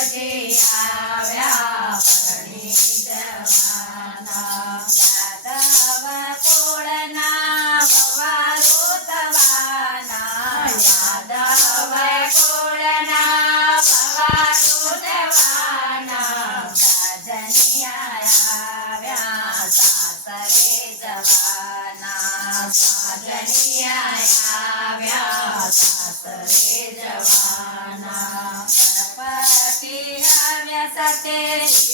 આવ્યા પરિતવાના આવ્યા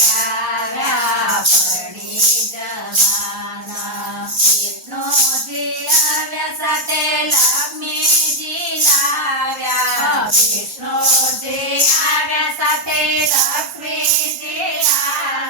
આવ્યા પરણી જવાના વિષ્ણુજી આવ્યા સાથે લક્ષ્મીજી લાવ્યા વિષ્ણુજી આવ્યા સાથે લક્ષ્મીજી લાવ્યા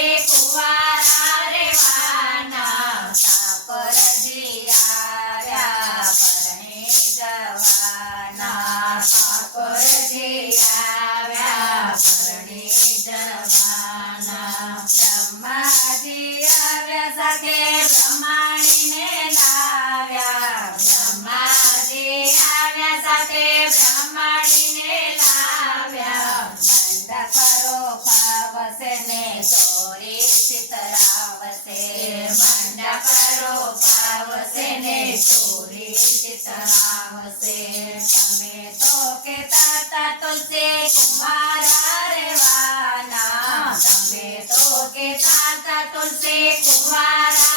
ને ચોરી ચિતરાવશે મંડપરો પાવશે ને ચોરી ચિતરાવશે તમે તો કે હતા તુલસી કુમારા રેવાના તમે તો કે હતા તુલસી કુમારા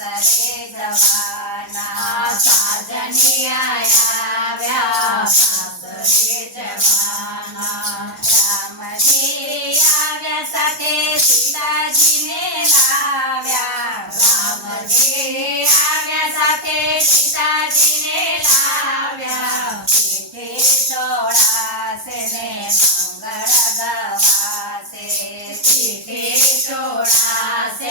સાસરે જવાના સાજનિયા આવ્યા સાસરે જવાના રામજી આવ્યા સાથે સીતાજીને લાવ્યા રામજી આવ્યા સાથે સીતાજીને લાવ્યા પીઠે ચોળાશે ને મંગળ ગવાશે પીઠે ચોળાશે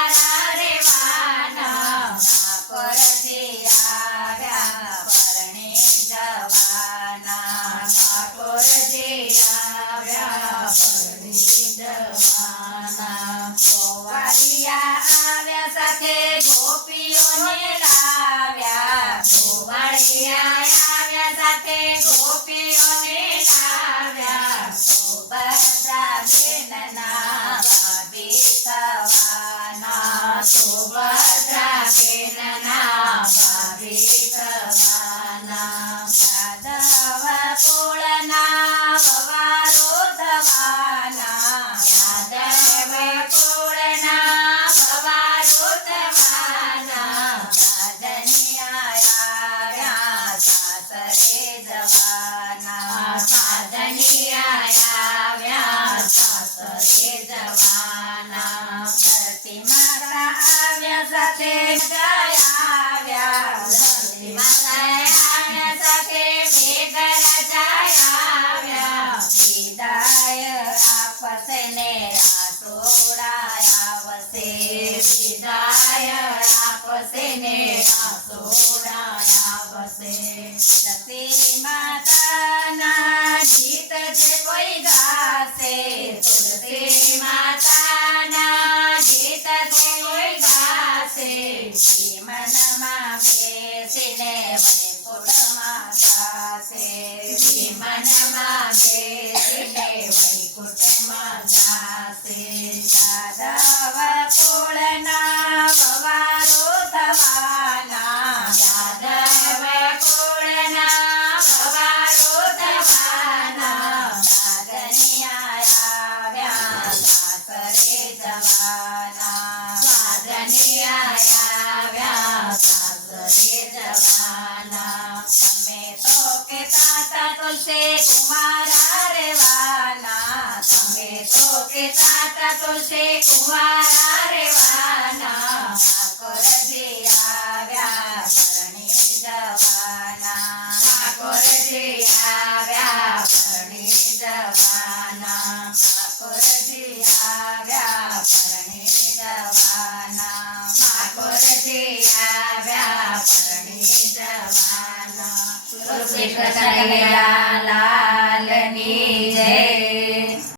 Bye. આપસે ને સોડાયા વસે દસે માં there. ಮಾತ್ರ ತುಳಸಿ ಕುಮಾರ ರೇವಾನ ಕೊರಜಿಯಾವ್ಯಾ ಪರಣಿ ಜವಾನ ಕೊರಜಿಯಾವ್ಯಾ ಪರಣಿ ಜವಾನ ಕೊರಜಿಯಾವ್ಯಾ ಪರಣಿ ಜವಾನ ಕೊರಜಿಯಾವ್ಯಾ ಪರಣಿ ಜವಾನ ತುಳಸಿ ಕೃಷ್ಣ ಲಾಲನಿ ಜಯ